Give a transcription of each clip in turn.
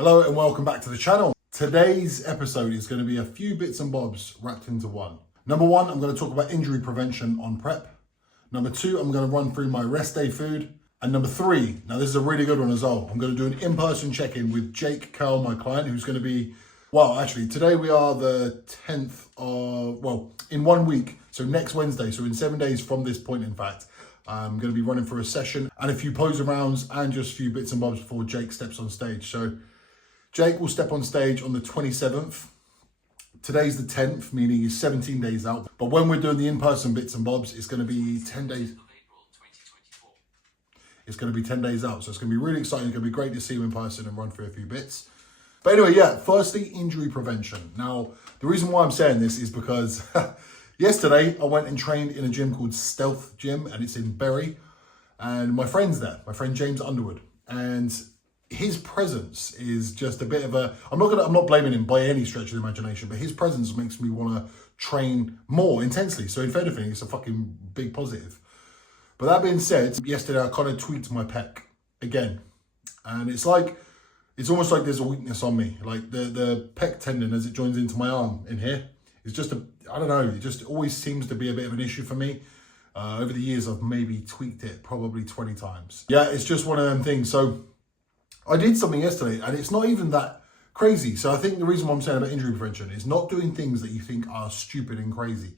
Hello and welcome back to the channel. Today's episode is going to be a few bits and bobs wrapped into one. Number one, I'm going to talk about injury prevention on prep. Number two, I'm going to run through my rest day food. And number three, now this is a really good one as well. I'm going to do an in-person check-in with Jake Curl, my client, who's going to be, well, actually today we are the 10th of, well, in 1 week. So next Wednesday, so in 7 days from this point, in fact, I'm going to be running for a session and a few poser rounds and just a few bits and bobs before Jake steps on stage. So Jake will step on stage on the 27th. Today's the 10th, meaning he's 17 days out. But when we're doing the in-person bits and bobs, it's going to be 10 days. It's going to be 10 days out. So it's going to be really exciting. It's going to be great to see him in person and run through a few bits. But anyway, yeah, firstly, injury prevention. Now, the reason why I'm saying this is because yesterday I went and trained in a gym called Stealth Gym, and it's in Bury. And my friend's there, my friend James Underwood. And his presence is just a bit of a, I'm not blaming him by any stretch of the imagination, but his presence makes me want to train more intensely. So if anything, it's a fucking big positive. But that being said, yesterday I kind of tweaked my pec again. And it's almost like there's a weakness on me. Like the pec tendon as it joins into my arm in here, it's just I don't know, it just always seems to be a bit of an issue for me. Over the years, I've maybe tweaked it probably 20 times. Yeah, it's just one of them things. So I did something yesterday and it's not even that crazy. So I think the reason why I'm saying about injury prevention is not doing things that you think are stupid and crazy.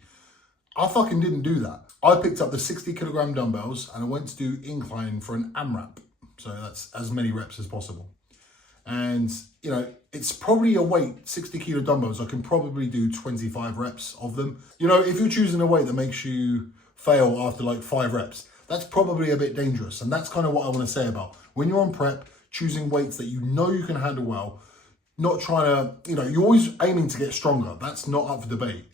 I fucking didn't do that. I picked up the 60 kilogram dumbbells and I went to do incline for an AMRAP. So that's as many reps as possible. And, you know, it's probably a weight, 60 kilo dumbbells, I can probably do 25 reps of them. You know, if you're choosing a weight that makes you fail after like 5 reps, that's probably a bit dangerous. And that's kind of what I want to say about when you're on prep, choosing weights that you know you can handle well, not trying to, you know, you're always aiming to get stronger. That's not up for debate,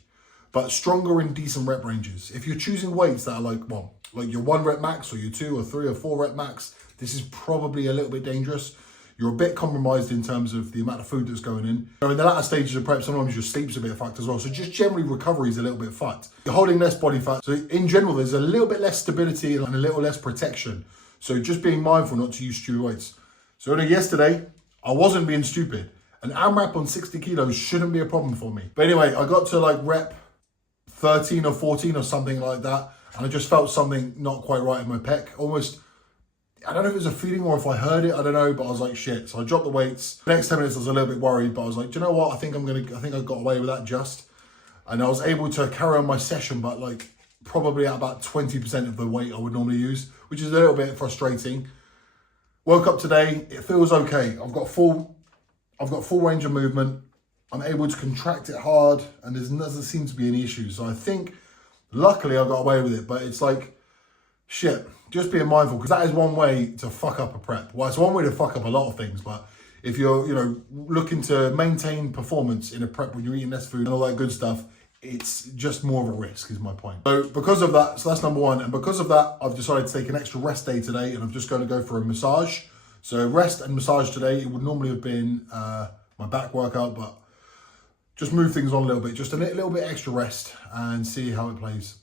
but stronger in decent rep ranges. If you're choosing weights that are like, well, like your 1 rep max or your 2 or 3 or 4 rep max, this is probably a little bit dangerous. You're a bit compromised in terms of the amount of food that's going in. You know, in the latter stages of prep, sometimes your sleep's a bit fucked as well. So just generally recovery is a little bit fucked. You're holding less body fat. So in general, there's a little bit less stability and a little less protection. So just being mindful not to use stupid weights. So yesterday, I wasn't being stupid. An AMRAP on 60 kilos shouldn't be a problem for me. But anyway, I got to like rep 13 or 14 or something like that. And I just felt something not quite right in my pec. Almost, I don't know if it was a feeling or if I heard it, I don't know, but I was like, shit. So I dropped the weights. The next 10 minutes, I was a little bit worried, but I was like, do you know what? I think I got away with that just. And I was able to carry on my session, but like probably at about 20% of the weight I would normally use, which is a little bit frustrating. Woke up today, it feels okay. I've got full range of movement. I'm able to contract it hard and there doesn't seem to be any issues. So I think, luckily I got away with it, but it's like, shit, just being mindful, because that is one way to fuck up a prep. Well, it's one way to fuck up a lot of things, but if you're, you know, looking to maintain performance in a prep when you're eating less food and all that good stuff, it's just more of a risk is my point. So because of that, so that's number one. And because of that, I've decided to take an extra rest day today and I'm just going to go for a massage. So rest and massage today. It would normally have been my back workout, but just move things on a little bit, just a little bit extra rest and see how it plays.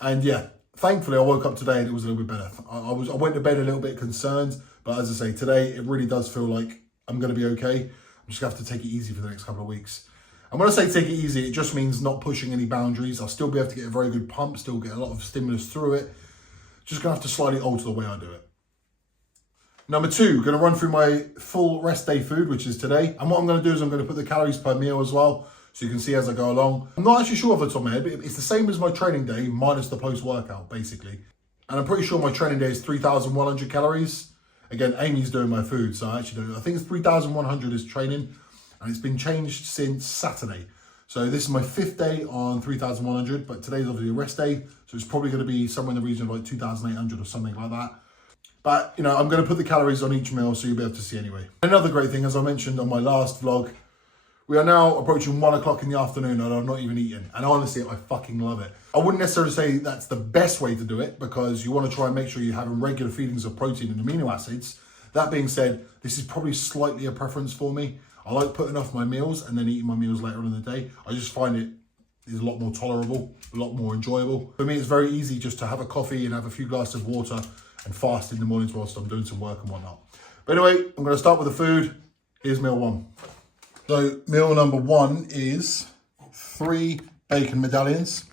And yeah, thankfully I woke up today and it was a little bit better. I went to bed a little bit concerned, but as I say, today it really does feel like I'm going to be okay. I'm just going to have to take it easy for the next couple of weeks. And when I say take it easy, it just means not pushing any boundaries. I'll still be able to get a very good pump, still get a lot of stimulus through it. Just going to have to slightly alter the way I do it. Number two, going to run through my full rest day food, which is today. And what I'm going to do is I'm going to put the calories per meal as well, so you can see as I go along. I'm not actually sure off the top of my head, but it's the same as my training day, minus the post-workout, basically. And I'm pretty sure my training day is 3,100 calories. Again, Amy's doing my food, so I think it's 3,100 is training. And it's been changed since Saturday. So this is my 5th day on 3,100, but today's obviously a rest day. So it's probably going to be somewhere in the region of like 2,800 or something like that. But, you know, I'm going to put the calories on each meal so you'll be able to see anyway. Another great thing, as I mentioned on my last vlog, we are now approaching 1 o'clock in the afternoon and I'm not even eating. And honestly, I fucking love it. I wouldn't necessarily say that's the best way to do it because you want to try and make sure you're having regular feedings of protein and amino acids. That being said, this is probably slightly a preference for me. I like putting off my meals and then eating my meals later on in the day. I just find it is a lot more tolerable, a lot more enjoyable. For me, it's very easy just to have a coffee and have a few glasses of water and fast in the mornings whilst I'm doing some work and whatnot. But anyway, I'm going to start with the food. Here's meal one. So meal number one is 3 bacon medallions,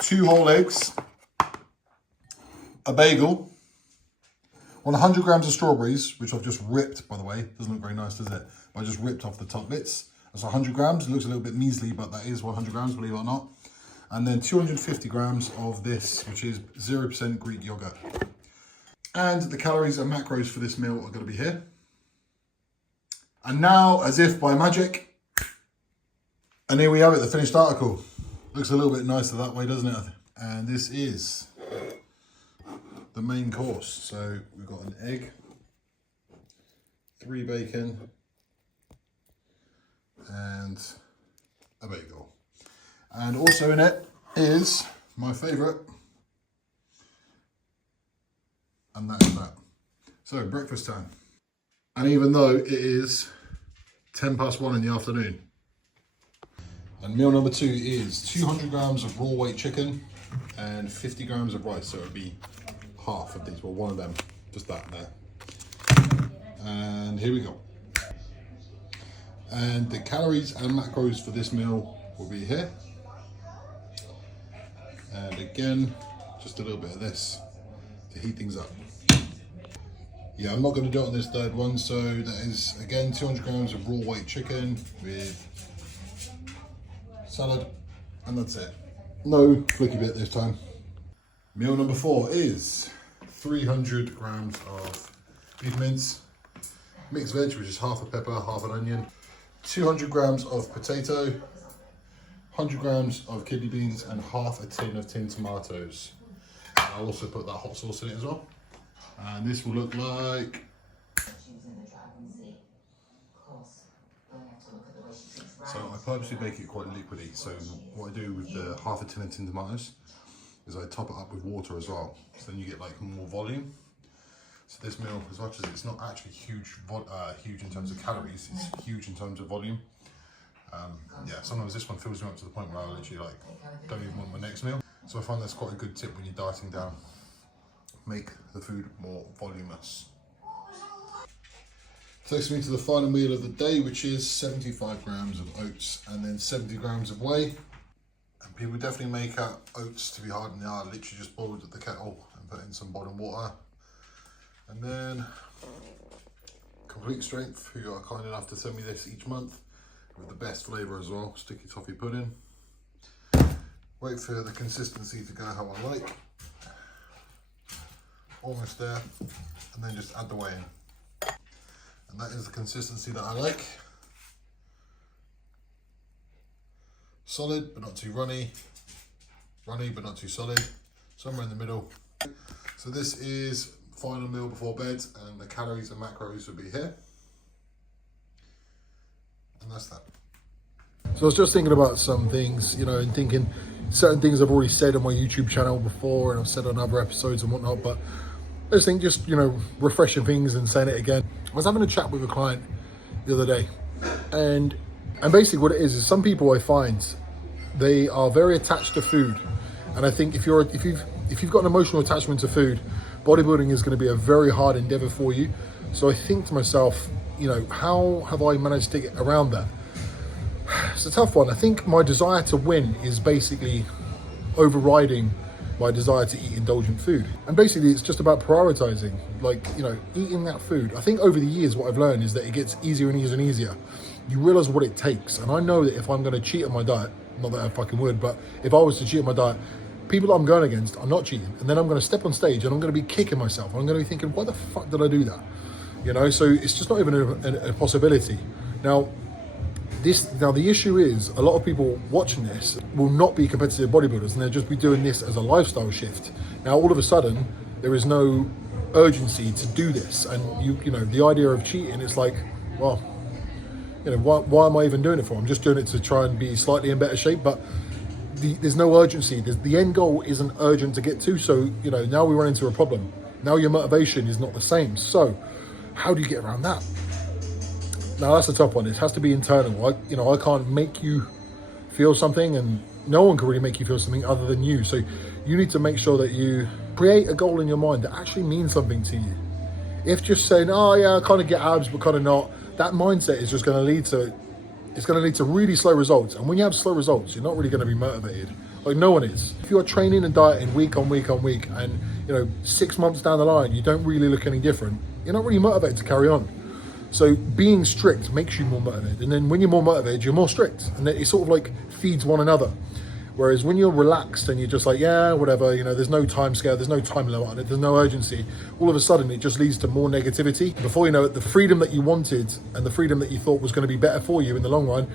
2 whole eggs, a bagel, 100 grams of strawberries, which I've just ripped, by the way. Doesn't look very nice, does it? But I just ripped off the top bits. That's 100 grams. It looks a little bit measly, but that is 100 grams, believe it or not. And then 250 grams of this, which is 0% Greek yogurt. And the calories and macros for this meal are going to be here. And now, as if by magic, and here we have it, the finished article. Looks a little bit nicer that way, doesn't it? And this is the main course. So we've got an egg, 3 bacon, and a bagel. And also in it is my favourite, and that is that. So breakfast time. And even though it is 1:10 in the afternoon. And meal number 2 is 200 grams of raw weight chicken and 50 grams of rice. So it would be half of these, well, one of them, just that there. And here we go. And the calories and macros for this meal will be here. And again, just a little bit of this to heat things up. Yeah, I'm not going to do it on this third one. So that is, again, 200 grams of raw white chicken with salad, and that's it. No flicky bit this time. Meal number 4 is 300 grams of beef mince, mixed veg, which is half a pepper, half an onion, 200 grams of potato, 100 grams of kidney beans, and half a tin of tinned tomatoes. I'll also put that hot sauce in it as well. And this will look like... So I purposely make it quite liquidy. So what I do with the half a tin of tinned tomatoes is I top it up with water as well. So then you get like more volume. So this meal, as much as it's not actually huge in terms of calories, it's huge in terms of volume. Yeah, sometimes this one fills me up to the point where I literally like don't even want my next meal. So I find that's quite a good tip when you're dieting down. Make the food more voluminous. Takes me to the final meal of the day, which is 75 grams of oats and then 70 grams of whey. And people definitely make oats to be hard in the eye. Literally just boiled at the kettle and put in some boiling water. And then Complete Strength, who are kind enough to send me this each month with the best flavour as well, sticky toffee pudding. Wait for the consistency to go how I like. Almost there, and then just add the whey in. And that is the consistency that I like. Solid but not too runny, runny but not too solid, somewhere in the middle. So this is final meal before bed, and the calories and macros will be here. And that's that. So I was just thinking about some things, you know, and thinking certain things I've already said on my YouTube channel before, and I've said on other episodes and whatnot, but I just think you know, refreshing things and saying it again. I was having a chat with a client the other day, and basically what it is some people I find, they are very attached to food. And I think if you've got an emotional attachment to food, bodybuilding is going to be a very hard endeavor for you. So I think to myself, you know, how have I managed to get around that? It's a tough one. I think my desire to win is basically overriding my desire to eat indulgent food. And basically it's just about prioritizing, like, you know, eating that food. I think over the years what I've learned is that it gets easier and easier and easier. You realize what it takes. And I know that if I'm going to cheat on my diet, not that I fucking would, but if I was to cheat on my diet, people that I'm going against are not cheating. And then I'm going to step on stage and I'm going to be kicking myself. I'm going to be thinking, why the fuck did I do that? You know, so it's just not even a possibility. Now the issue is a lot of people watching this will not be competitive bodybuilders, and they'll just be doing this as a lifestyle shift. Now all of a sudden there is no urgency to do this, and you know the idea of cheating, it's like, well, you know, why am I even doing it for? I'm just doing it to try and be slightly in better shape, but there's no urgency. The end goal isn't urgent to get to, so you know, now we run into a problem. Now your motivation is not the same. So how do you get around that? Now that's a tough one. It has to be internal. I can't make you feel something, and no one can really make you feel something other than you. So you need to make sure that you create a goal in your mind that actually means something to you. If just saying, oh yeah, I kind of get abs, but kind of not, that mindset is just going to lead to, it's going to lead to really slow results. And when you have slow results, you're not really going to be motivated. Like no one is. If you're training and dieting week on week on week, and 6 months down the line, you don't really look any different, you're not really motivated to carry on. So being strict makes you more motivated. And then when you're more motivated, you're more strict. And then it sort of like feeds one another. Whereas when you're relaxed and you're just like, yeah, whatever, there's no time scale, there's no time limit on it, there's no urgency, all of a sudden it just leads to more negativity. Before you know it, the freedom that you wanted and the freedom that you thought was going to be better for you in the long run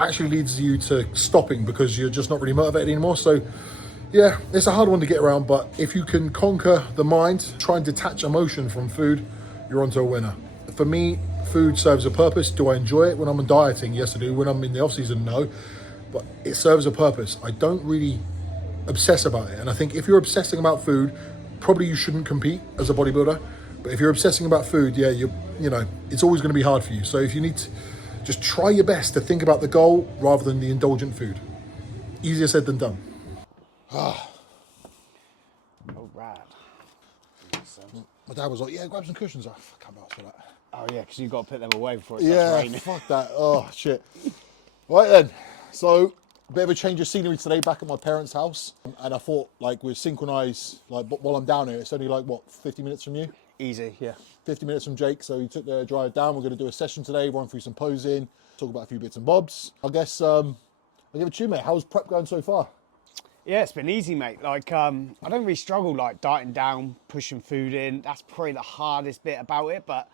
actually leads you to stopping because you're just not really motivated anymore. So yeah, it's a hard one to get around, but if you can conquer the mind, try and detach emotion from food, you're onto a winner. For me, food serves a purpose. Do I enjoy it when I'm dieting? Yes, I do. When I'm in the off season, no. But it serves a purpose. I don't really obsess about it. And I think if you're obsessing about food, probably you shouldn't compete as a bodybuilder. But if you're obsessing about food, yeah, it's always going to be hard for you. So if you need to just try your best to think about the goal rather than the indulgent food. Easier said than done. Oh, rad. My dad was like, yeah, grab some cushions. I can't be asked for that. Oh, yeah, because you've got to put them away before it starts raining. Fuck that. Oh, shit. Right then. So, a bit of a change of scenery today back at my parents' house. And I thought, like, we'd synchronise, like, while I'm down here. It's only, like, 50 minutes from you? Easy, yeah. 50 minutes from Jake. So, he took the drive down. We're going to do a session today, run through some posing, talk about a few bits and bobs. I guess, I'll give it to you, mate. How's prep going so far? Yeah, it's been easy, mate. Like, I don't really struggle, like, dieting down, pushing food in. That's probably the hardest bit about it. But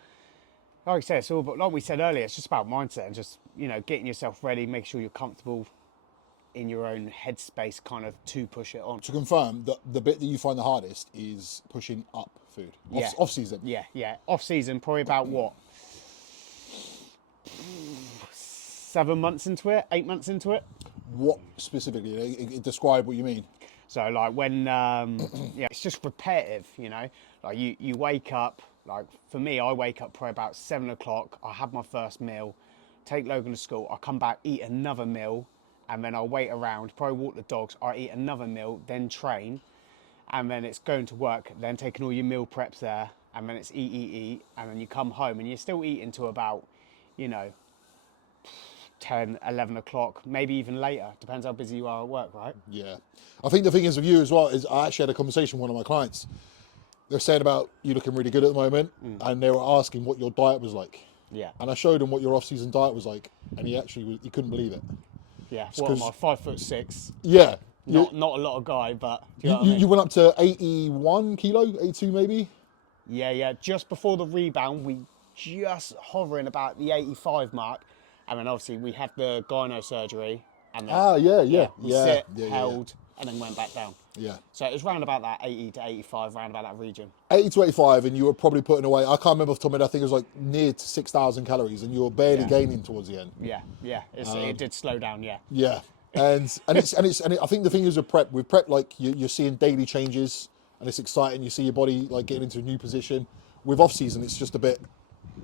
like I said, it's all, but like we said earlier, it's just about mindset and just, getting yourself ready, make sure you're comfortable in your own headspace kind of to push it on. To confirm, the bit that you find the hardest is pushing up food. Off season. Yeah. Off season, probably about what? 7 months into it, 8 months into it. What specifically? Describe what you mean. So like when, it's just repetitive, like you wake up, like for me, I wake up probably about 7 o'clock. I have my first meal, take Logan to school. I come back, eat another meal, and then I'll wait around, probably walk the dogs. I eat another meal, then train, and then it's going to work, then taking all your meal preps there, and then it's eat, and then you come home and you're still eating to about, 10, 11 o'clock, maybe even later. Depends how busy you are at work, right? Yeah. I think the thing is with you as well is I actually had a conversation with one of my clients. They're saying about you looking really good at the moment, and they were asking what your diet was like. Yeah. And I showed him what your off-season diet was like, and he couldn't believe it. Yeah. What am I, 5'6"? Yeah. Not a lot of guy, but do you know what I mean? You went up to 81 kilo, 82 maybe? Yeah. Just before the rebound, we just hovering about the 85 mark. And then obviously we had the gyno surgery. And then, we sit, held, and then went back down. Yeah. So it was round about that 80 to 85, round about that region. 80 to 85, and you were probably putting away, I can't remember off the top of my head, I think it was like near to 6,000 calories, and you were barely gaining towards the end. Yeah. It did slow down, yeah. Yeah. And I think the thing is with prep, like you're seeing daily changes, and it's exciting. You see your body like getting into a new position. With off season, it's just a bit.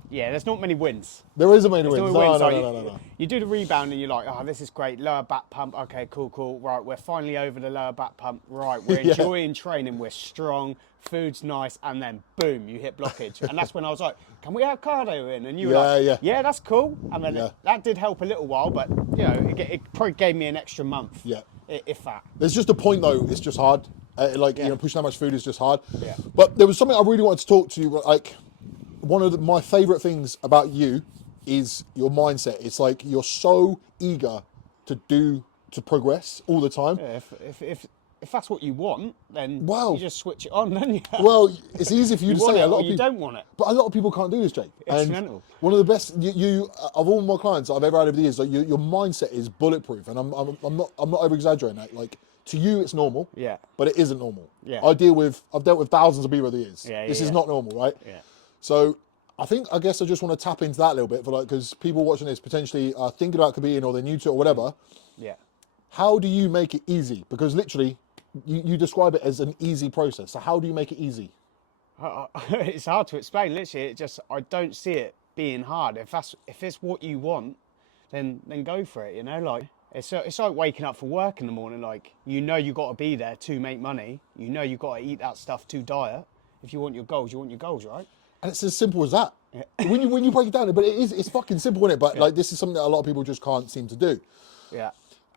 Yeah, there's not many wins. There isn't many wins. No. You do the rebound and you're like, oh, this is great. Lower back pump. Okay, cool. Right, we're finally over the lower back pump. Right, we're enjoying training. We're strong. Food's nice. And then, boom, you hit blockage. And that's when I was like, can we have cardio in? And you were like, yeah, that's cool. And then that did help a little while, but, it probably gave me an extra month. Yeah. If that. There's just a point, though. It's just hard. Pushing that much food is just hard. Yeah. But there was something I really wanted to talk to you, like, one of my favourite things about you is your mindset. It's like you're so eager to progress all the time. Yeah, if that's what you want, then you just switch it on, don't you? Well, it's easy for you to say. A lot of people you don't want it. But a lot of people can't do this, Jake. It's mental. One of the best you of all my clients I've ever had over the years, like your mindset is bulletproof, and I'm not over exaggerating that. Like to you, it's normal. Yeah. But it isn't normal. Yeah. I've dealt with thousands of people over the years. This is not normal, right? Yeah. So I guess I just want to tap into that a little bit because people watching this potentially are thinking about competing or they're new to it or whatever. Yeah. How do you make it easy? Because literally, you describe it as an easy process. So how do you make it easy? It's hard to explain. Literally, I don't see it being hard. If it's what you want, then go for it. Like it's like waking up for work in the morning. Like you got to be there to make money. You got to eat that stuff to diet. If you want your goals, right? And it's as simple as that. When you break it down, but it's fucking simple, isn't it? But like, this is something that a lot of people just can't seem to do. Yeah.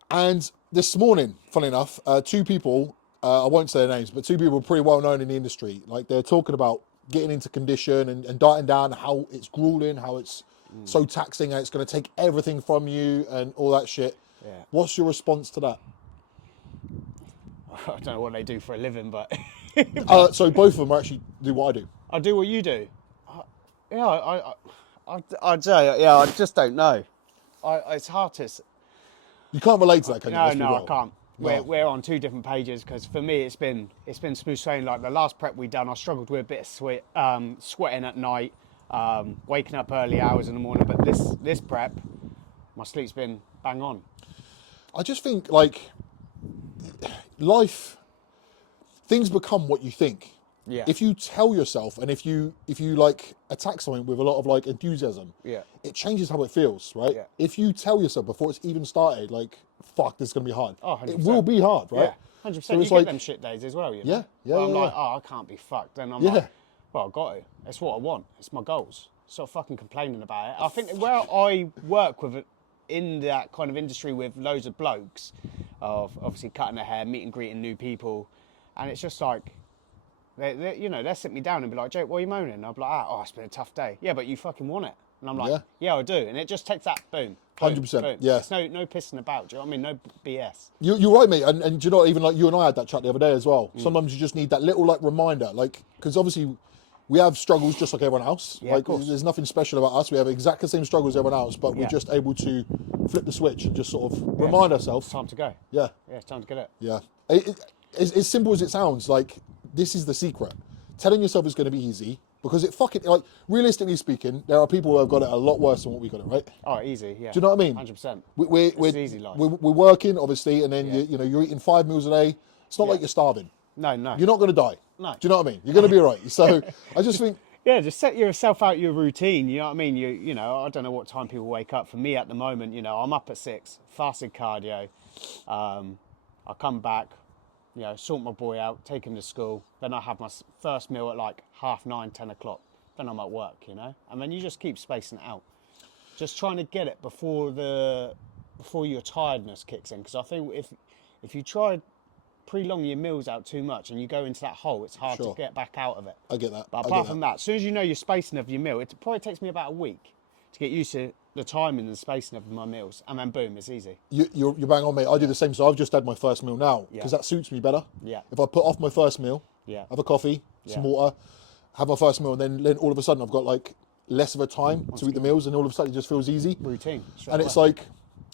And this morning, funny enough, two people, I won't say their names, but two people pretty well known in the industry. Like, they're talking about getting into condition and dieting down, how it's grueling, how it's so taxing, and it's going to take everything from you and all that shit. Yeah. What's your response to that? I don't know what they do for a living, but So both of them actually do what I do. I do what you do. I just don't know. It's hard to. You can't relate to that, can you? No, Let's be no, I real. can't. No. We're on two different pages because for me it's been smooth sailing. Like the last prep we done, I struggled with a bit of sweating at night, waking up early hours in the morning. But this prep, my sleep's been bang on. I just think, like, life, things become what you think. Yeah. If you tell yourself, and if you like attack something with a lot of like enthusiasm, Yeah. it changes how it feels, right? Yeah. If you tell yourself before it's even started, like, fuck, this is gonna be hard. Oh, 100%. It will be hard, right? Yeah, 100%. So You it's get like, them shit days as well, you know? Yeah, yeah, Where I'm yeah, like, yeah. oh, I can't be fucked. Then I'm Yeah. like, well, I got to. It's what I want. It's my goals. Stop fucking complaining about it. I think where I work with in that kind of industry with loads of blokes, of obviously cutting their hair, meet and greeting new people, and it's just like, they'll sit me down and be like, Jake, what are you moaning? And I'll be like, oh, it's been a tough day. Yeah, but you fucking want it. And I'm like, yeah, I do. And it just takes that boom. 100%, boom. yeah. It's no pissing about. Do you know what I mean? No BS. You're right, mate. And do you know, even like you and I had that chat the other day as well. Sometimes you just need that little like reminder, like, because obviously we have struggles just like everyone else. Yeah, of like, course. there's nothing special about us. We have exactly the same struggles as everyone else, but we're Yeah. just able to flip the switch and just sort of remind ourselves. It's time to go. Yeah, Yeah, it's time to get it. yeah. It's as simple as it sounds. Like, this is the secret. Telling yourself it's going to be easy, because it fucking, like, realistically speaking, there are people who have got it a lot worse than what we got it, right? Oh, easy, yeah. Do you know what I mean? 100%. We're It's easy life. we're working, obviously, and then Yeah. you're eating 5 meals a day. It's not Yeah. like you're starving. No. You're not going to die. No. Do you know what I mean? You're going to be all right. So I just think, Yeah, just set yourself out your routine. You know what I mean? You know, I don't know what time people wake up. For me at the moment, you know, I'm up at 6, fasted cardio. I come back, you know, sort my boy out, take him to school. Then I have my first meal at like 9:30, 10 o'clock. Then I'm at work, you know? And then you just keep spacing it out. Just trying to get it before your tiredness kicks in. Because I think if you try prolong your meals out too much and you go into that hole, it's hard Sure. to get back out of it. I get that. But I apart get from that. that, as soon as you know your spacing of your meal, it probably takes me about a week to get used to the timing and spacing of my meals. And then boom, it's easy. You're bang on, mate. I do the same. So I've just had my first meal now because Yeah. that suits me better. Yeah. If I put off my first meal, Yeah. have a coffee, some Yeah. water, have my first meal, and then all of a sudden I've got like less of a time to eat the meals, and all of a sudden it just feels easy. Routine. straight And it's away. like,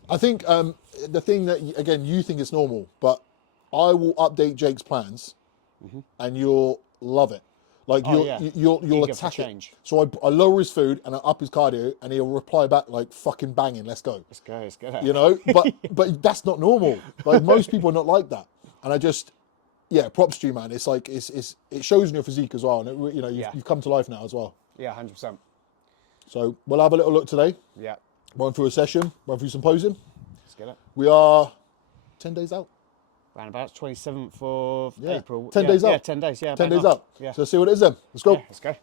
I think the thing that, again, you think it's normal, but I will update Jake's plans and you'll love it. Like, Oh, yeah. you'll Eager for attack it. change. So I lower his food and I up his cardio, and he'll reply back like, fucking banging, let's go. Let's go, let's go. You know, but that's not normal. Like, most people are not like that. And I just, yeah, props to you, man. It's like, it shows in your physique as well. And it, you know, Yeah. you've come to life now as well. Yeah, 100%. So we'll have a little look today, Yeah, run through a session, run through some posing. let's get it. We are 10 days out. Round about 27th of Yeah. April. 10 days out. Yeah, 10 days, yeah. 10 bang days on. out. Yeah. So let's see what it is then. Let's go. Yeah, let's go.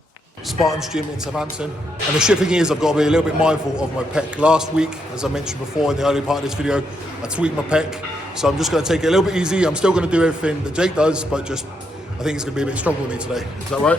Spartans Gym in Southampton. And the shit thing is, I've got to be a little bit mindful of my pec. Last week, as I mentioned before in the early part of this video, I tweaked my pec. So I'm just going to take it a little bit easy. I'm still going to do everything that Jake does, but just, I think it's going to be a bit stronger with me today. Is that right?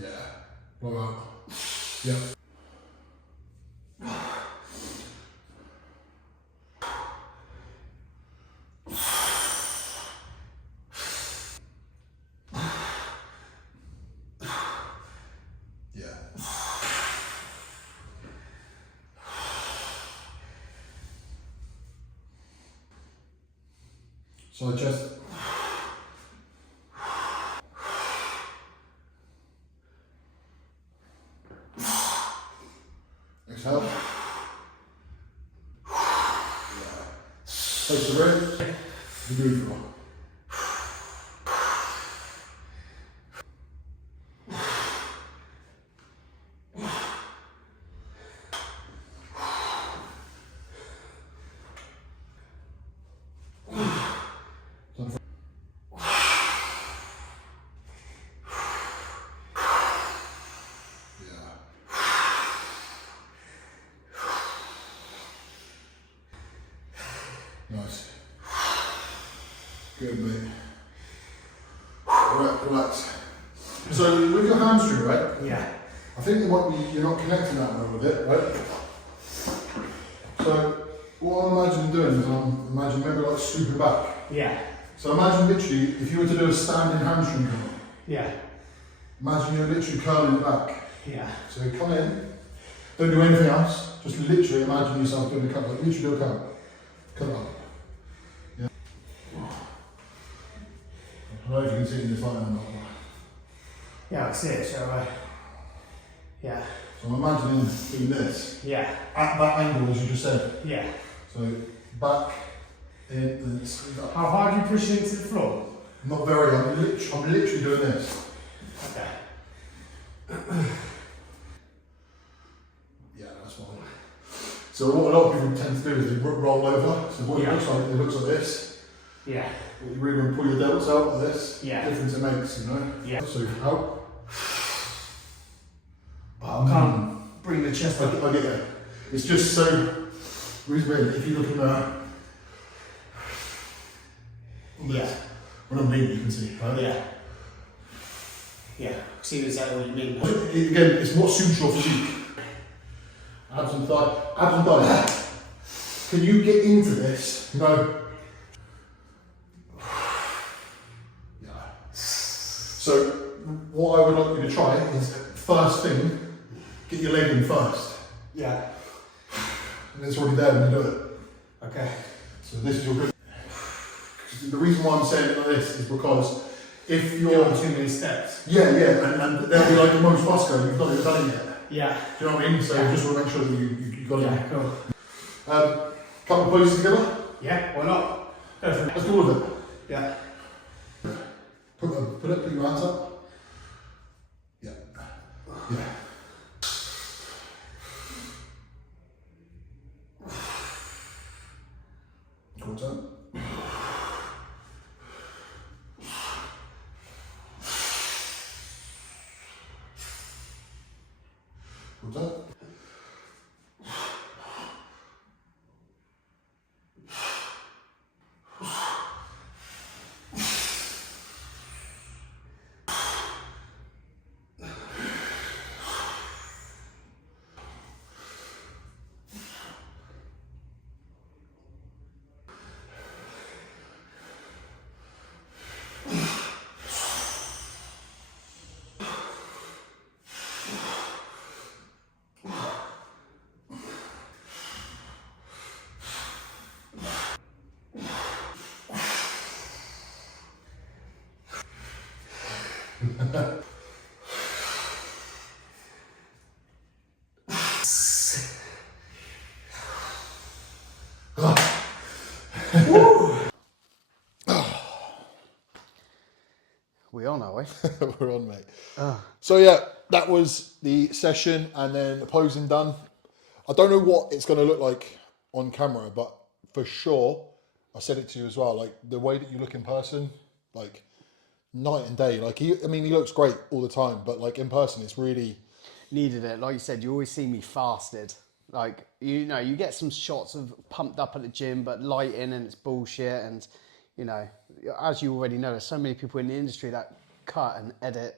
Yeah. Blow out. Yeah. Yeah. So just exhale. Face the rib. The beautiful. Nice. Good, mate. Alright, relax. So with your hamstring, right? Yeah. I think it might be, you're not connecting that well with it, right? So what I'm imagining doing is maybe like scooping back. Yeah. So imagine literally, if you were to do a standing hamstring curl, Yeah. imagine you're literally curling it back. Yeah. So you come in, don't do anything else, just literally imagine yourself doing a cut, like literally do a cut. Cut up. Yeah. I don't know if you can see it in this light or not. Yeah, I see it, so yeah. So I'm imagining doing this Yeah. at that angle as you just said. Yeah. So back in and squeeze up. How hard are you pushing into the floor? Not very, I'm literally doing this. Okay. Yeah, that's fine. So what a lot of people tend to do is they roll over. So what Yeah. it looks like this. Yeah. What you really want to pull your delts out like this. Yeah. Difference it makes, you know? Yeah. So out. Can't bring the chest up. I get it. It's just so reason if you look in Yeah. when I'm leaning, you can see, right? Yeah. Yeah. See exactly what you mean. Again, it's what suits your physique. Abs and thighs. Can you get into this? No. Yeah. So what I would like you to try is first thing, get your leg in first. Yeah. And it's already there when you do it. Okay. So this is your good. The reason why I'm saying it like this is because if You're you're on too many steps. yeah, and they'll be like the most Fosco, you've not even done it yet. Yeah. Do you know what I mean? So just want to make sure that you got Yeah, it. cool. Couple of poses together. Yeah, why not? Go for it. Let's do all of it. Yeah. Put your hands up. Yeah. Yeah. Cool time. Cool time. We on, are we? We're on, mate. So yeah, that was the session and then the posing done. I don't know what it's going to look like on camera, but for sure, I said it to you as well, like the way that you look in person, like night and day. Like he looks great all the time, but like in person, it's really... Needed it. Like you said, you always see me fasted. Like, you know, you get some shots of pumped up at the gym, but lighting and it's bullshit. And, you know, as you already know, there's so many people in the industry that cut and edit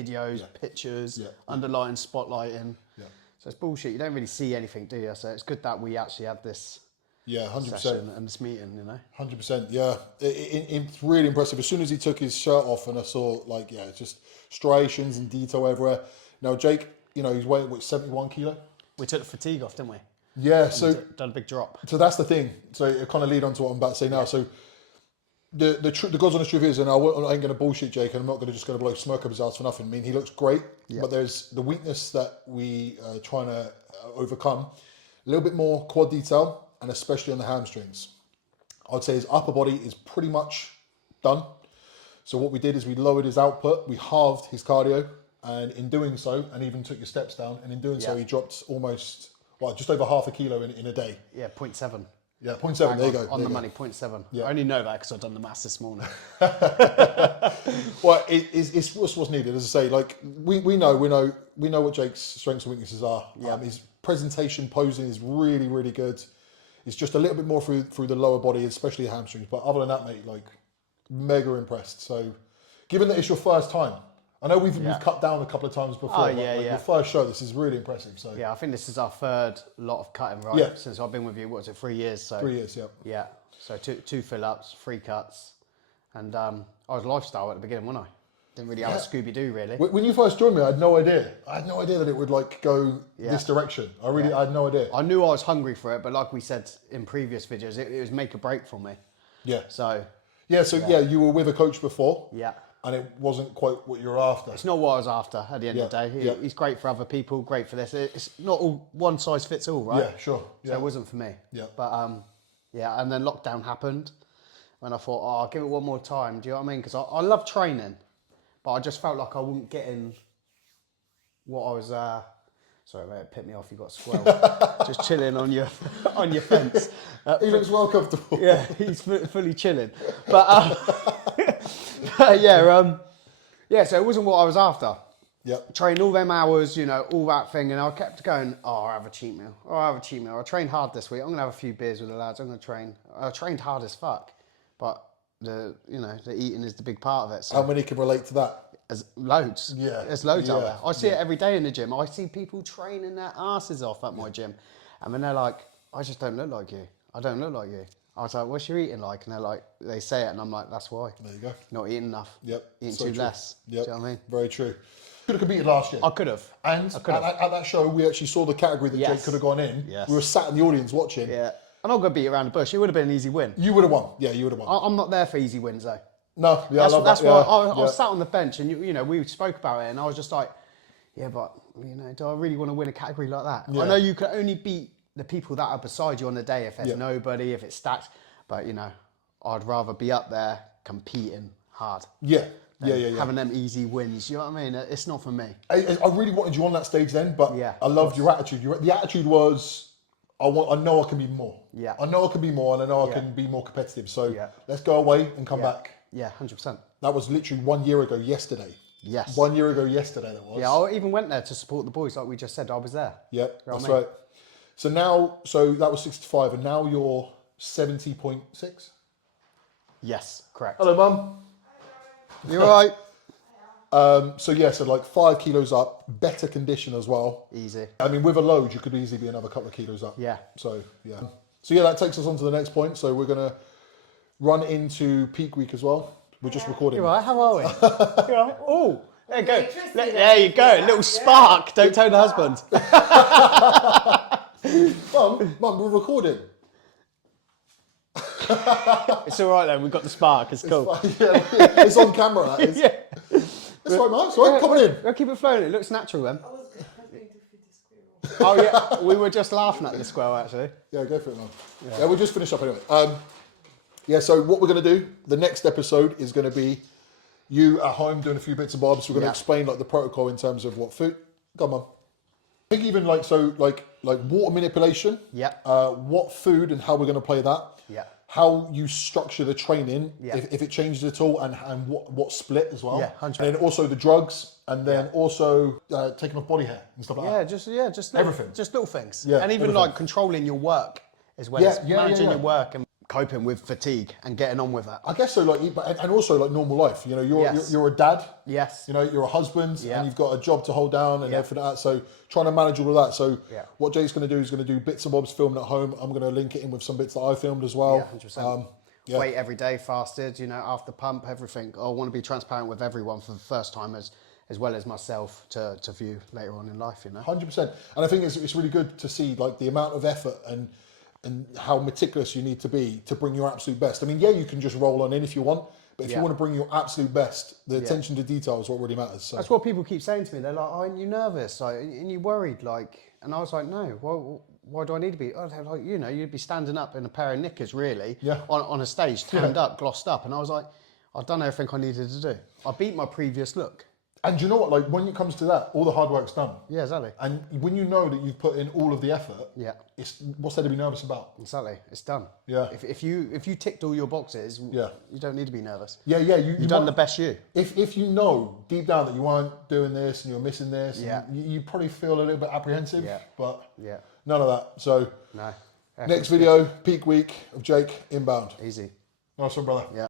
videos, pictures, Yeah. underlighting, spotlighting. Yeah. So it's bullshit. You don't really see anything, do you? So it's good that we actually had this Yeah, 100%. session and this meeting, you know? 100%, yeah. It's really impressive. As soon as he took his shirt off and I saw, like, yeah, just striations and detail everywhere. Now, Jake, you know, he's weighing, what, 71 kilo? We took the fatigue off, didn't we? Yeah, so Done a big drop. so that's the thing. So it kind of lead on to what I'm about to say now. So the God's honest truth is, and I ain't going to bullshit Jake, and I'm not just going to blow smoke up his ass for nothing. I mean, he looks great, but there's the weakness that we are trying to overcome. A little bit more quad detail, and especially on the hamstrings. I'd say his upper body is pretty much done. So what we did is we lowered his output, we halved his cardio, and in doing so, and even took your steps down, and in doing so, he dropped almost, well, just over half a kilo in a day. Yeah, 0.7. Yeah, 0.7, there you go. On there the you go. money, 0.7. I only know that because I've done the maths this morning. Well, it's what's needed. As I say, like we know what Jake's strengths and weaknesses are. His presentation, posing is really, really good. It's just a little bit more through the lower body, especially the hamstrings. But other than that, mate, like mega impressed. So, given that it's your first time, I know we've cut down a couple of times before. Oh, but, yeah, like, yeah. your first show, this is really impressive. So Yeah, I think this is our third lot of cutting, right? Yeah. Since I've been with you, what is it, 3 years? So 3 years, yeah. Yeah. So two fill-ups, 3 cuts. And I was lifestyle at the beginning, wasn't I? Didn't really have a Scooby-Doo, really. When you first joined me, I had no idea. I had no idea that it would like go this direction. I had no idea. I knew I was hungry for it, but like we said in previous videos, it was make or break for me. Yeah. So, So you were with a coach before. yeah. And it wasn't quite what you were after. It's not what I was after at the end of the day. He's great for other people, great for this. It's not all one size fits all, right? Yeah, sure. So it wasn't for me. Yeah. But and then lockdown happened, and I thought, I'll give it one more time. Do you know what I mean? Because I love training, but I just felt like I wasn't getting what I was. Sorry, mate, it picked me off. You got a squirrel just chilling on your fence. He looks well comfortable. Yeah, he's fully chilling. But so it wasn't what I was after. Yep. Train all them hours, you know, all that thing, and I kept going, I'll have a cheat meal. I trained hard this week. I'm gonna have a few beers with the lads. I'm gonna train. I trained hard as fuck, but the eating is the big part of it. So How many can relate to that? there's loads. Yeah. There's loads out Yeah. there. I see it every day in the gym. I see people training their asses off at my gym, and then they're like, I just don't look like you. I don't look like you. I was like, what's your eating like? And they're like, they say it, and I'm like, that's why. There you go. Not eating enough. Yep. Eating So too true. less. Yep. Do you know what I mean? Very true. Could have competed last year. I could have. And at that show, we actually saw the category that Jake Yes. could have gone in. Yes. We were sat in the audience watching. Yeah. I'm not going to beat around the bush. It would have been an easy win. You would have won. Yeah, you would have won. I'm not there for easy wins, though. No, yeah, I love That's that. why Yeah, I was sat on the bench, and you know we spoke about it, and I was just like, yeah, but do I really want to win a category like that? Yeah. I know you can only beat the people that are beside you on the day if there's nobody, if it's stacked, but I'd rather be up there competing hard. Yeah. than having them easy wins. You know what I mean? It's not for me. I really wanted you on that stage then, but Yeah, I loved your attitude. The attitude was, I know I can be more. Yeah. I know I can be more, and I know I can be more competitive. So let's go away and come back. Yeah, 100%. That was literally 1 year ago yesterday. Yes. 1 year ago yesterday that was. Yeah, I even went there to support the boys, like we just said. I was there. Yeah, You know that's what I mean? right. So now, that was 65, and now you're 70.6. Yes, correct. Hello, Mum. You're right. So like 5 kilos up, better condition as well. Easy. I mean, with a load, you could easily be another couple of kilos up. Yeah. So that takes us on to the next point. So we're gonna run into peak week as well. We're just recording. You're right. How are we? You're right. Oh, there you go. There you go. Little spark. Don't tell the husband. Mum, we're recording. It's all right though. We've got the spark. It's cool. Yeah, it's on camera. That is. Yeah. That's right, Mum. It's all right. Coming in. We'll keep it flowing. It looks natural then. Oh yeah, we were just laughing at the squirrel actually. Yeah, go for it, Mum. Yeah, we'll just finish up anyway. So what we're going to do, the next episode is going to be you at home doing a few bits and bobs. We're going to explain like the protocol in terms of what food. Go on, Mum. I think even like water manipulation. Yeah. What food and how we're going to play that. Yeah. How you structure the training, Yeah. if it changes at all, and what split as well. Yeah, 100%. And then also the drugs, and then also taking off body hair and stuff like that. Just little, Everything. just little things. Yeah, and even everything. like controlling your work as well as managing your work and coping with fatigue and getting on with it. I guess so, like, but and also like normal life. You know, Yes. you're a dad. Yes. You know, you're a husband, Yeah. and you've got a job to hold down and Yeah. everything like that. So trying to manage all of that. So Yeah. what Jake's going to do is going to do bits and bobs filming at home. I'm going to link it in with some bits that I filmed as well. Yeah, 100%. Yeah. Weight every day, fasted, you know, after pump, everything. I want to be transparent with everyone for the first time as well as myself to view later on in life, you know. 100%. And I think it's really good to see like the amount of effort and how meticulous you need to be to bring your absolute best. I mean, yeah, you can just roll on in if you want, but if you Yeah. want to bring your absolute best, the attention to detail is what really matters. So. That's what people keep saying to me. They're like, "Oh, aren't you nervous? Like, and you worried?" Like, and I was like, "No. Why do I need to be?" Oh, they're like, you know, you'd be standing up in a pair of knickers, really, Yeah. on a stage, tanned up, glossed up, and I was like, I've done everything I needed to do. I beat my previous look. And you know what? Like when it comes to that, all the hard work's done. Yeah, exactly. And when you know that you've put in all of the effort, Yeah. it's what's there to be nervous about? Exactly. It's done. Yeah. If you ticked all your boxes, Yeah. you don't need to be nervous. Yeah, You've done the best you. If you know deep down that you weren't doing this and you're missing this, Yeah. and you probably feel a little bit apprehensive. Yeah. But Yeah. none of that. So No. next video, peak week of Jake inbound. Easy. Nice one, brother. Yeah.